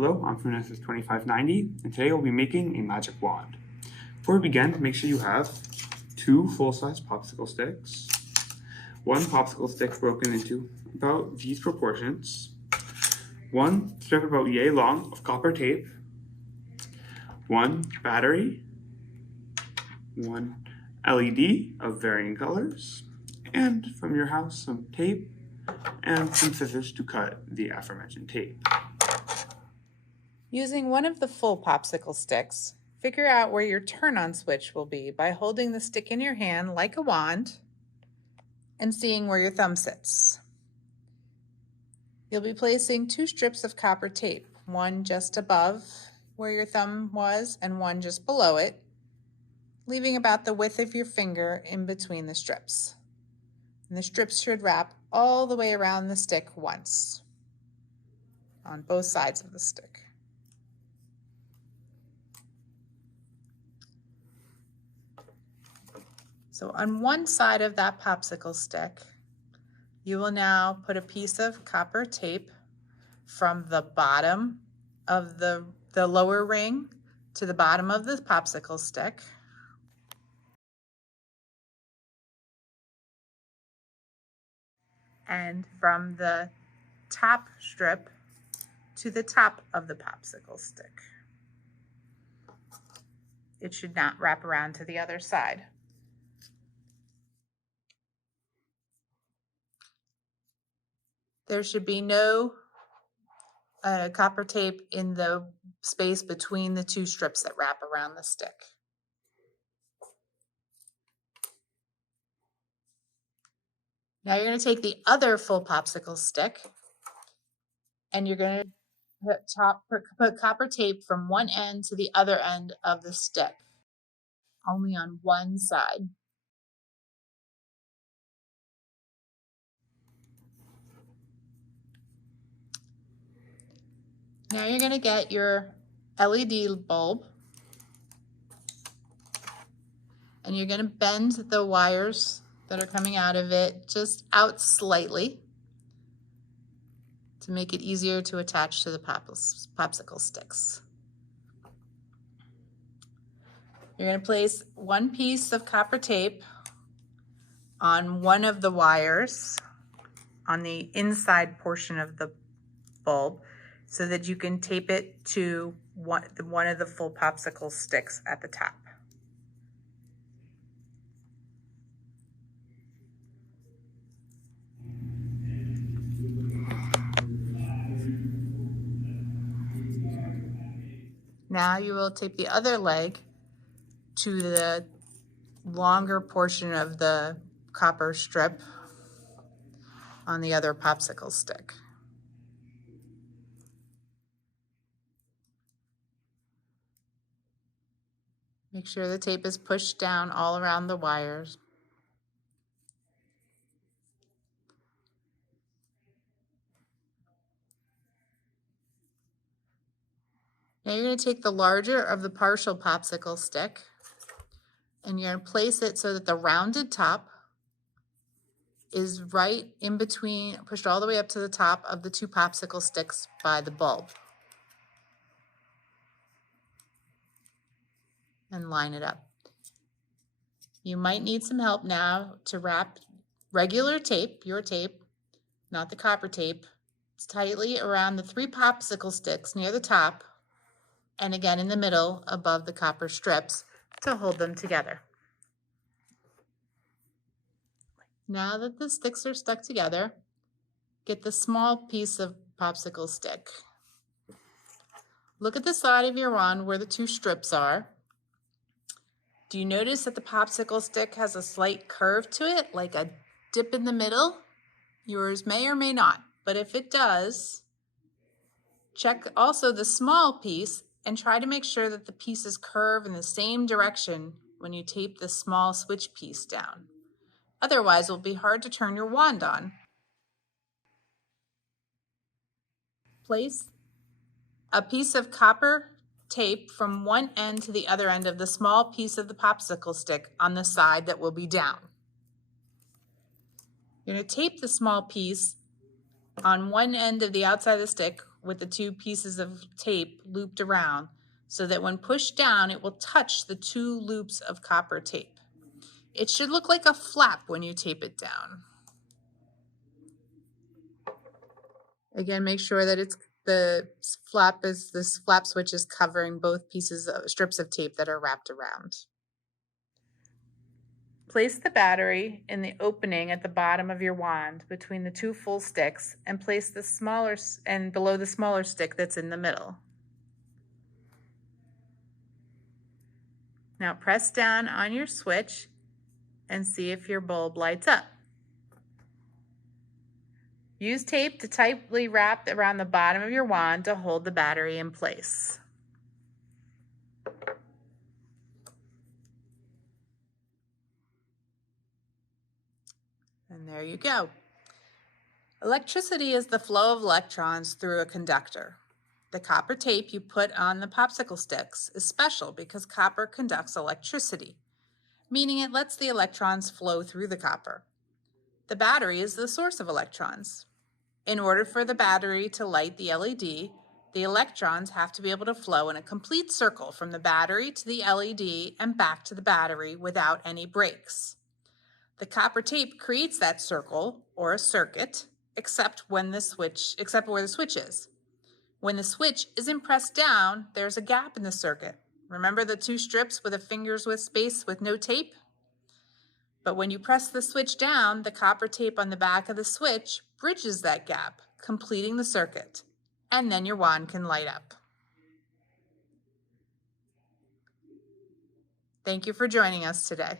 Hello, I'm from Genesis 2590, and today we'll be making a magic wand. Before we begin, make sure you have 2 full-size popsicle sticks, 1 popsicle stick broken into about these proportions, 1 strip about yay long of copper tape, 1 battery, 1 LED of varying colors, and from your house some tape and some scissors to cut the aforementioned tape. Using one of the full popsicle sticks, figure out where your turn-on switch will be by holding the stick in your hand like a wand and seeing where your thumb sits. You'll be placing 2 strips of copper tape, one just above where your thumb was and one just below it, leaving about the width of your finger in between the strips. And the strips should wrap all the way around the stick once on both sides of the stick. So on one side of that popsicle stick, you will now put a piece of copper tape from the bottom of the lower ring to the bottom of the popsicle stick. And from the top strip to the top of the popsicle stick. It should not wrap around to the other side. There should be no copper tape in the space between the 2 strips that wrap around the stick. Now you're going to take the other full popsicle stick and you're going to put copper tape from one end to the other end of the stick, only on one side. Now you're going to get your LED bulb and you're going to bend the wires that are coming out of it just out slightly to make it easier to attach to the popsicle sticks. You're going to place 1 piece of copper tape on one of the wires on the inside portion of the bulb so that you can tape it to one of the full popsicle sticks at the top. Now you will tape the other leg to the longer portion of the copper strip on the other popsicle stick. Make sure the tape is pushed down all around the wires. Now you're going to take the larger of the partial popsicle stick and you're going to place it so that the rounded top is right in between, pushed all the way up to the top of the 2 popsicle sticks by the bulb. And line it up. You might need some help now to wrap regular tape, your tape, not the copper tape, tightly around the 3 popsicle sticks near the top and again in the middle above the copper strips to hold them together. Now that the sticks are stuck together, get the small piece of popsicle stick. Look at the side of your wand where the 2 strips are. Do you notice that the popsicle stick has a slight curve to it, like a dip in the middle? Yours may or may not, but if it does, check also the small piece and try to make sure that the pieces curve in the same direction when you tape the small switch piece down. Otherwise, it will be hard to turn your wand on. Place a piece of copper tape from one end to the other end of the small piece of the popsicle stick on the side that will be down. You're going to tape the small piece on one end of the outside of the stick with the two pieces of tape looped around so that when pushed down, it will touch the two loops of copper tape. It should look like a flap when you tape it down. Again, make sure that the flap switch is covering both strips of tape that are wrapped around. Place the battery in the opening at the bottom of your wand between the two full sticks and place the smaller and below the smaller stick that's in the middle. Now press down on your switch and see if your bulb lights up. Use tape to tightly wrap around the bottom of your wand to hold the battery in place. And there you go. Electricity is the flow of electrons through a conductor. The copper tape you put on the popsicle sticks is special because copper conducts electricity, meaning it lets the electrons flow through the copper. The battery is the source of electrons. In order for the battery to light the LED, the electrons have to be able to flow in a complete circle from the battery to the LED and back to the battery without any breaks. The copper tape creates that circle, or a circuit, except where the switch is. When the switch isn't pressed down, there's a gap in the circuit. Remember the two strips with the fingers with space with no tape? But when you press the switch down, the copper tape on the back of the switch bridges that gap, completing the circuit, and then your wand can light up. Thank you for joining us today.